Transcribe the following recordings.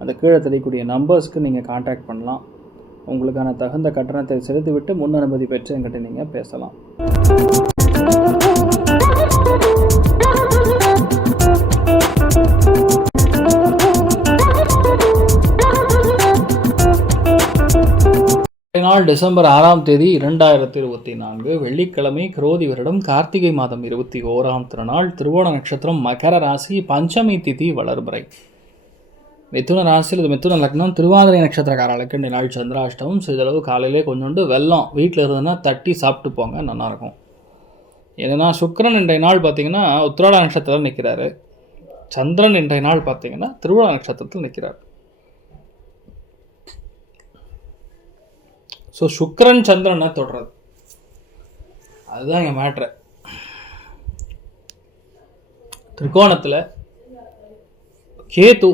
அந்த கீழே தெரியக்கூடிய நம்பர்ஸ்க்கு நீங்கள் காண்டாக்ட் பண்ணலாம். உங்களுக்கான தகுந்த கட்டணத்தை செலுத்திவிட்டு முன் அனுமதி பெற்று என்கிட்ட நீங்கள் பேசலாம். நாள் டிசம்பர் ஆறாம் தேதி இரண்டாயிரத்தி இருபத்தி நான்கு வெள்ளிக்கிழமை குரோதி வருடம் கார்த்திகை மாதம் இருபத்தி ஓராம் திருநாள் திருவோண நட்சத்திரம் மகர ராசி பஞ்சமி திதி வளர்பிறை. மிதுன ராசியில் இது மிதுன லக்னம். திருவாதிரை நட்சத்திரக்காரர்களுக்கு இந்த நாள் சந்திராஷ்டமம். சிறிதளவு காலையிலே கொஞ்சோண்டு வெள்ளம். வீட்டில் இருந்ததுன்னா தட்டி சாப்பிட்டு போங்க நல்லாயிருக்கும் ஏன்னா சுக்கரன் இன்றைய நாள் பார்த்தீங்கன்னா உத்திராட நட்சத்திரம் நிற்கிறாரு. சந்திரன் இன்றைய நாள் பார்த்தீங்கன்னா திருவிழா நட்சத்திரத்தில் நிற்கிறார். ஸோ சுக்கரன் சந்திரனை தொடுறது அதுதான் இங்கே மேட்ரு திரிகோணத்தில் கேது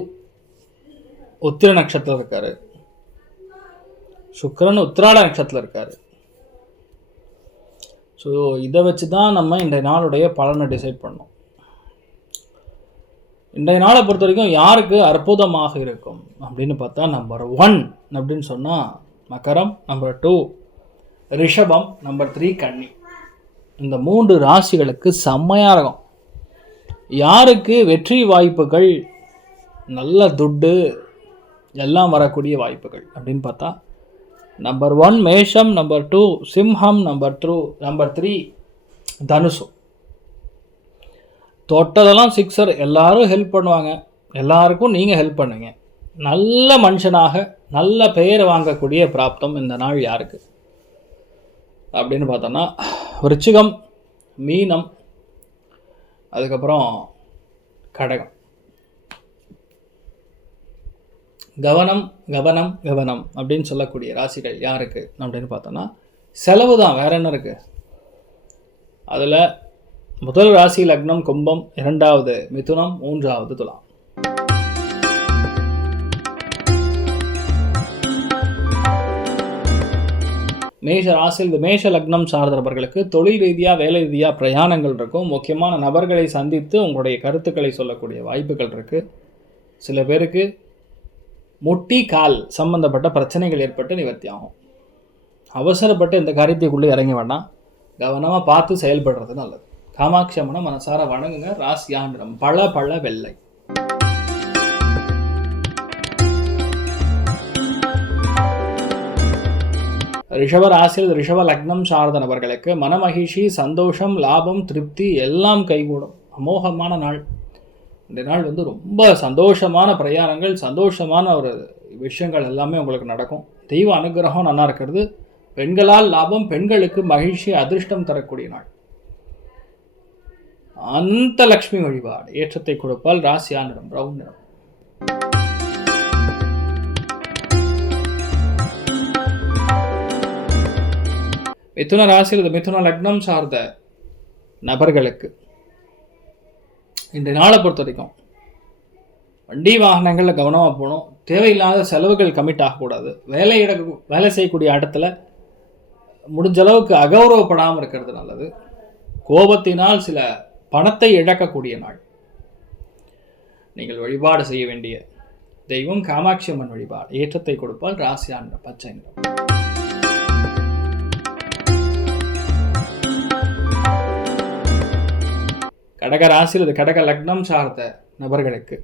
உத்திர நட்சத்திரம் இருக்காரு. சுக்கரன் உத்திராட நட்சத்திரத்தில் இருக்காரு. ஸோ இதை வச்சு தான் நம்ம இன்றைய நாளுடைய பலனை டிசைட் பண்ணோம். இன்றைய நாளை பொறுத்த வரைக்கும் யாருக்கு அற்புதமாக இருக்கும் அப்படின்னு பார்த்தா நம்பர் ஒன் அப்படின்னு சொன்னால் மகரம் நம்பர் டூ ரிஷபம் நம்பர் த்ரீ கன்னி. இந்த மூன்று ராசிகளுக்கு செம்மையாக இருக்கும். யாருக்கு வெற்றி வாய்ப்புகள் நல்ல துட்டு எல்லாம் வரக்கூடிய வாய்ப்புகள் அப்படின்னு பார்த்தா நம்பர் ஒன் மேஷம் நம்பர் டூ சிம்ஹம் நம்பர் டூ நம்பர் த்ரீ தனுசு. தொட்டதெல்லாம் சிக்ஸர் எல்லாரும் ஹெல்ப் பண்ணுவாங்க. எல்லாருக்கும் நீங்கள் ஹெல்ப் பண்ணுங்க. நல்ல மனுஷனாக நல்ல பெயர் வாங்கக்கூடிய பிராப்தம் இந்த நாள் யாருக்கு? அப்படின்னு பார்த்தோன்னா விருச்சிகம் மீனம் அதுக்கப்புறம் கடகம். கவனம் கவனம் கவனம் அப்படின்னு சொல்லக்கூடிய ராசிகள் யாருக்கு அப்படின்னு பார்த்தோன்னா செலவு தான். வேற என்ன இருக்குது அதில் முதல் ராசி லக்னம் கும்பம் இரண்டாவது மிதுனம் மூன்றாவது துலாம். மேஷ ராசியில் இந்த மேஷ லக்னம் சார்ந்தவர்களுக்கு தொழில் ரீதியாக வேலை ரீதியாக பிரயாணங்கள் இருக்கும். முக்கியமான நபர்களை சந்தித்து உங்களுடைய கருத்துக்களை சொல்லக்கூடிய வாய்ப்புகள் இருக்குது சில பேருக்கு முட்டி கால் சம்பந்தப்பட்ட பிரச்சனைகள் ஏற்பட்டு நிவர்த்தி ஆகும் அவசரப்பட்டு இந்த காரியத்தைக்குள்ளே இறங்க வேண்டாம். கவனமாக பார்த்து செயல்படுறது நல்லது. காமாட்சி அம்மனை மனசார வணங்குங்க. ராசியாண்டிடம் பல பல வெள்ளை. ரிஷப ராசியில் ரிஷப லக்னம் சார்ந்த நபர்களுக்கு மனமகிழ்ச்சி சந்தோஷம் லாபம் திருப்தி எல்லாம் கைகூடும். அமோகமான நாள். இந்த நாள் வந்து ரொம்ப சந்தோஷமான பிரயாணங்கள் சந்தோஷமான ஒரு விஷயங்கள் எல்லாமே உங்களுக்கு நடக்கும். தெய்வ அனுகிரகம் நல்லா இருக்கிறது. பெண்களால் லாபம் பெண்களுக்கு மகிழ்ச்சி அதிர்ஷ்டம் தரக்கூடிய நாள். அந்த லக்ஷ்மி வழிபாடு ஏற்றத்தை கொடுப்பால் ராசியா நிறம் ரவுண்ட் நிறம். மிதுன ராசியில் மிதுன லக்னம் சார்ந்த நபர்களுக்கு இன்று நாளை பொறுத்த வரைக்கும் வண்டி வாகனங்களில் கவனமாக போகணும். தேவையில்லாத செலவுகள் கமிட் ஆகக்கூடாது. வேலை இட வேலை செய்யக்கூடிய இடத்துல முடிஞ்ச அளவுக்கு அகௌரவப்படாமல் இருக்கிறது நல்லது. கோபத்தினால் சில பணத்தை இழக்கக்கூடிய நாள். நீங்கள் வழிபாடு செய்ய வேண்டிய தெய்வம் காமாட்சி அம்மன் வழிபாடு. ஏற்றத்தை கொடுப்பால் ராசியான பச்சை நிறம். கடக ராசியில் இது கடக லக்னம் சார்ந்த நபர்களுக்கு.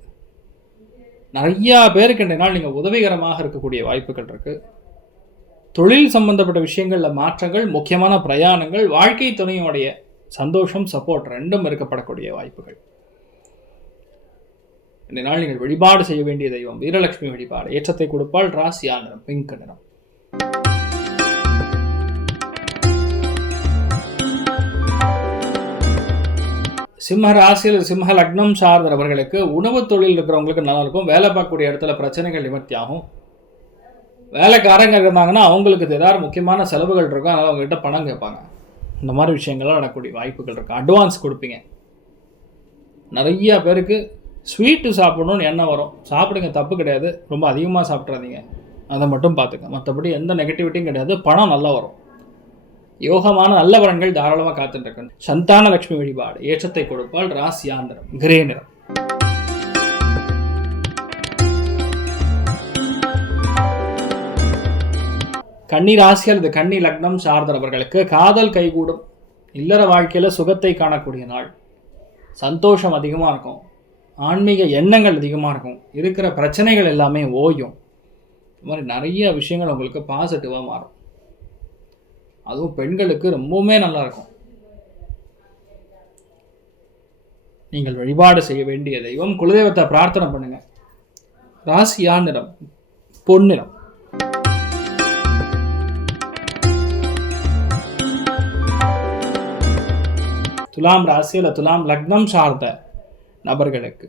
நிறையா பேருக்கு இந்த நாள் நீங்கள் உதவிகரமாக இருக்கக்கூடிய வாய்ப்புகள் இருக்குது தொழில் சம்பந்தப்பட்ட விஷயங்களில் மாற்றங்கள் முக்கியமான பிரயாணங்கள் வாழ்க்கை துணையோடைய சந்தோஷம் சப்போர்ட் ரெண்டும் இருக்கப்படக்கூடிய வாய்ப்புகள். இந்த நாள் நீங்கள் வழிபாடு செய்ய வேண்டிய தெய்வம் வீரலட்சுமி வழிபாடு ஏற்றத்தை கொடுப்பால் ராசியா நிறம் பிங்க் நிறம். சிம்ம ராசியில் சிம்ம லக்னம் சார்ந்தவர்களுக்கு உணவு தொழில் இருக்கிறவங்களுக்கு நல்லா இருக்கும் வேலை பார்க்கக்கூடிய இடத்துல பிரச்சனைகள் நிவர்த்தி ஆகும் வேலைக்காரங்க இருந்தாங்கன்னா அவங்களுக்கு ஏதாவது முக்கியமான செலவுகள் இருக்கும். அதனால் அவங்ககிட்ட பணம் கேட்பாங்க. இந்த மாதிரி விஷயங்கள்லாம் நடக்கக்கூடிய வாய்ப்புகள் இருக்கும் அட்வான்ஸ் கொடுப்பீங்க. நிறைய பேருக்கு ஸ்வீட்டு சாப்பிடணும்னு எண்ணம் வரும். சாப்பிடுங்க தப்பு கிடையாது. ரொம்ப அதிகமாக சாப்பிட்றாதீங்க. அதை மட்டும் பார்த்துங்க மற்றபடி எந்த நெகட்டிவிட்டியும் கிடையாது. பணம் நல்லா வரும். யோகமான நல்ல பலன்கள் தாராளமாக காத்துட்டு சந்தான லட்சுமி வழிபாடு ஏற்றத்தை கொடுப்பால் ராசியாந்திரம் கிரே நிறம். கன்னி ராசி அல்லது கன்னி லக்னம் சார்ந்தவர்களுக்கு காதல் கைகூடும். இல்லற வாழ்க்கையில் சுகத்தை காணக்கூடிய நாள். சந்தோஷம் அதிகமாக இருக்கும். ஆன்மீக எண்ணங்கள் அதிகமாக இருக்கும். இருக்கிற பிரச்சனைகள் எல்லாமே ஓயும். இது மாதிரி நிறைய விஷயங்கள் உங்களுக்கு பாசிட்டிவாக மாறும். அதுவும் பெண்களுக்கு ரொம்பவுமே நல்லாயிருக்கும். நீங்கள் வழிபாடு செய்ய வேண்டிய தெய்வம் குலதெய்வத்தை பிரார்த்தனை பண்ணுங்க. ராசியா நிறம் பொன்னிறம் துலாம் ராசி இல்லை துலாம் லக்னம் சார்ந்த நபர்களுக்கு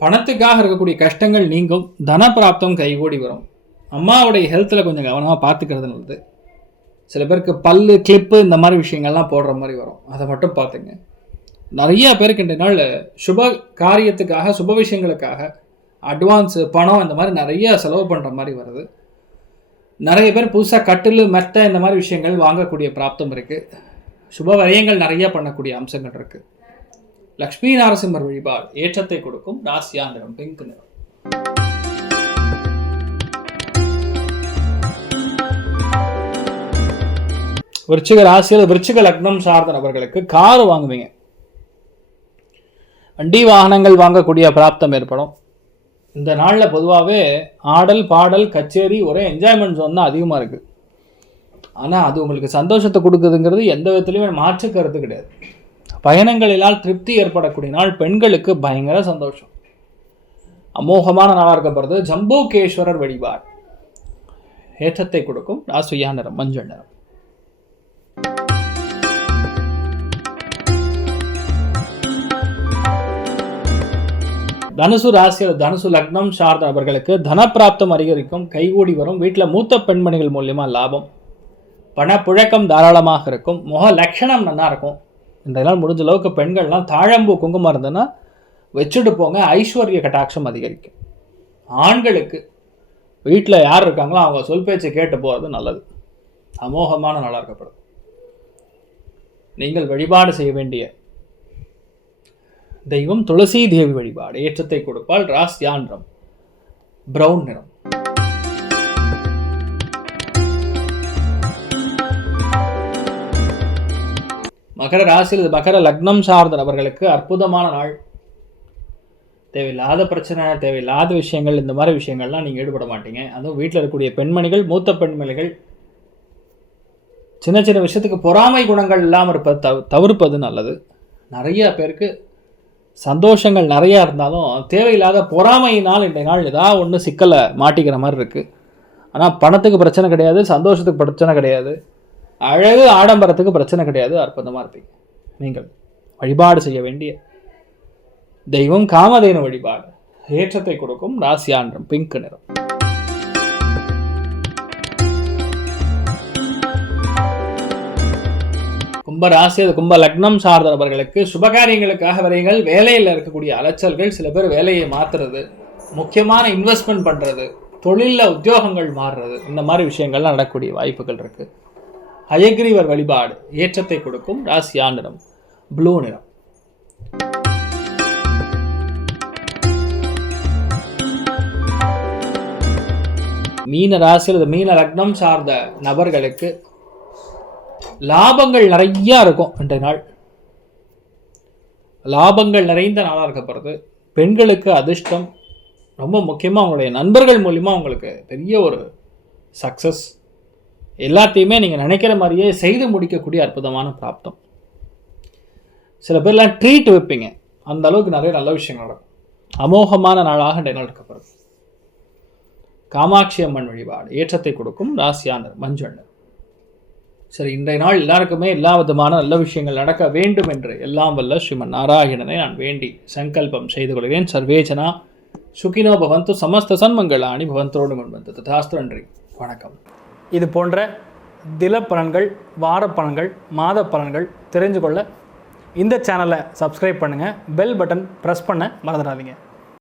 பணத்துக்காக இருக்கக்கூடிய கஷ்டங்கள் நீங்கும் தன பிராப்தம் கைகூடி வரும். அம்மாவுடைய ஹெல்த்தில் கொஞ்சம் கவனமாக பார்த்துக்கிறது நல்லது சில பேருக்கு பல்லு கிளிப்பு இந்த மாதிரி விஷயங்கள்லாம் போடுற மாதிரி வரும். அதை மட்டும் பார்த்துங்க. நிறைய பேருக்கு இந்த நாள் சுப காரியத்துக்காக சுப விஷயங்களுக்காக அட்வான்ஸு பணம் இந்த மாதிரி நிறைய செலவு பண்ணுற மாதிரி வருது. நிறைய பேர் புதுசாக கட்டில் மெத்தை இந்த மாதிரி விஷயங்கள் வாங்கக்கூடிய பிராப்தம் இருக்குது சுப வரையங்கள் நிறைய பண்ணக்கூடிய அம்சங்கள் இருக்குது லக்ஷ்மி நாரசிம்மர் வழிபாடு ஏற்றத்தை கொடுக்கும். ராசியா நிறம் பிங்க் நிறம். விருச்சிக ராசியில் விருச்சிக லக்னம் சார்ந்த நபர்களுக்கு கார் வாங்குவீங்க. வண்டி வாகனங்கள் வாங்கக்கூடிய பிராப்தம் ஏற்படும். இந்த நாளில் பொதுவாகவே ஆடல் பாடல் கச்சேரி ஒரே என்ஜாய்மெண்ட் ஜோன் தான் அதிகமாக இருக்குது ஆனால் அது உங்களுக்கு சந்தோஷத்தை கொடுக்குதுங்கிறது எந்த விதத்துலையுமே மாற்று கருத்து கிடையாது. பயணங்களினால் திருப்தி ஏற்படக்கூடிய நாள் பெண்களுக்கு பயங்கர சந்தோஷம். அமோகமான நாளாக இருக்கப்படுறது ஜம்பூகேஸ்வரர் வழிபாடு. ஏற்றத்தை கொடுக்கும். ராசுயா நிறம் மஞ்சள் நிறம். தனுசு ராசியில் தனுசு லக்னம் சார்ந்த நபர்களுக்கு தனப்பிராப்தம் அதிகரிக்கும் கைகூடி வரும். வீட்டில் மூத்த பெண்மணிகள் மூலியமாக லாபம். பணப்புழக்கம் தாராளமாக இருக்கும். முக லட்சணம் நல்லா இருக்கும். இந்த நாள் முடிஞ்ச அளவுக்கு பெண்கள்லாம் தாழம்பூ குங்குமம் இருந்ததுன்னா வச்சுட்டு போங்க. ஐஸ்வர்ய கட்டாட்சம் அதிகரிக்கும். ஆண்களுக்கு வீட்டில் யார் இருக்காங்களோ அவங்க சொல் பேச்சை கேட்டு போகிறது நல்லது. அமோகமான நாளாக இருக்கப்படுது நீங்கள் வழிபாடு செய்ய வேண்டிய தெய்வம் துளசி தேவி வழிபாடு ஏற்றத்தை கொடுப்பால் ராஸ் யான்றம் பிரவுன் நிறம். மகர ராசியில் மகர லக்னம் சார்ந்த நபர்களுக்கு அற்புதமான நாள். தேவையில்லாத பிரச்சனை தேவையில்லாத விஷயங்கள் இந்த மாதிரி விஷயங்கள்லாம் நீங்கள் ஈடுபட மாட்டீங்க. அதுவும் வீட்டில் இருக்கக்கூடிய பெண்மணிகள் மூத்த பெண்மணிகள் சின்ன சின்ன விஷயத்துக்கு பொறாமை குணங்கள் இல்லாமல் இருப்பது தவ தவிர்ப்பது நல்லது. நிறைய பேருக்கு சந்தோஷங்கள் நிறையா இருந்தாலும் தேவையில்லாத பொறாமையினால் இன்றைய நாள் ஏதாவது ஒன்று சிக்கலை மாட்டிக்கிற மாதிரி இருக்குது ஆனால் பணத்துக்கு பிரச்சனை கிடையாது சந்தோஷத்துக்கு பிரச்சனை கிடையாது அழகு ஆடம்பரத்துக்கு பிரச்சனை கிடையாது அற்புதமாக இருப்பீங்க. நீங்கள் வழிபாடு செய்ய வேண்டிய தெய்வம் காமதேனு வழிபாடு ஏற்றத்தை கொடுக்கும் ராசியான்றம் பிங்க் நிறம். கும்ப ராசி அது கும்ப லக்னம் சார்ந்தவர்களுக்கு சுபகாரியங்களுக்காக வரையுங்கள். வேலையில் இருக்கக்கூடிய அலைச்சல்கள் சில பேர் வேலையை மாற்றுறது முக்கியமான இன்வெஸ்ட்மெண்ட் பண்ணுறது தொழிலில் உத்தியோகங்கள் மாறுறது இந்த மாதிரி விஷயங்கள்லாம் நடக்கக்கூடிய வாய்ப்புகள் இருக்குது அயக்ரீவர் வழிபாடு ஏற்றத்தை கொடுக்கும் ராசியா நிறம் ப்ளூ நிறம். மீன ராசியில் மீன லக்னம் சார்ந்த நபர்களுக்கு லாபங்கள் நிறையா இருக்கும் அன்றைய நாள். லாபங்கள் நிறைந்த நாளாக இருக்கப்படுறது. பெண்களுக்கு அதிர்ஷ்டம் ரொம்ப முக்கியமாக அவங்களுடைய நண்பர்கள் மூலிமா உங்களுக்கு பெரிய ஒரு சக்ஸஸ் எல்லாத்தையுமே நீங்கள் நினைக்கிற மாதிரியே செய்து முடிக்கக்கூடிய அற்புதமான பிராப்தம். சில பேர்லாம் ட்ரீட் வைப்பீங்க. அந்த அளவுக்கு நிறைய நல்ல விஷயங்கள் நடக்கும். அமோகமான நாளாக இன்றைய நாள் இருக்கப்படுறது காமாட்சி அம்மன் வழிபாடு ஏற்றத்தை கொடுக்கும் ராசியானர் மஞ்சள் சரி இன்றைய நாள் எல்லாருக்குமே எல்லா விதமான நல்ல விஷயங்கள் நடக்க வேண்டும் என்று எல்லாம் வல்ல ஸ்ரீமன் நாராயணனை நான் வேண்டி சங்கல்பம் செய்து கொள்கிறேன். சர்வேஜனா சுகினோ பவந்து சமஸ்த சன்மங்களாணி. பவந்தோடு கொண்டு ததாஸ்து நன்றி. வணக்கம். இது போன்ற தில பலன்கள் வார பலன்கள் மாத பலன்கள் தெரிஞ்சு கொள்ள இந்த சேனலை சப்ஸ்கிரைப் பண்ணுங்கள் பெல் பட்டன் ப்ரெஸ் பண்ண மறந்துடாதீங்க.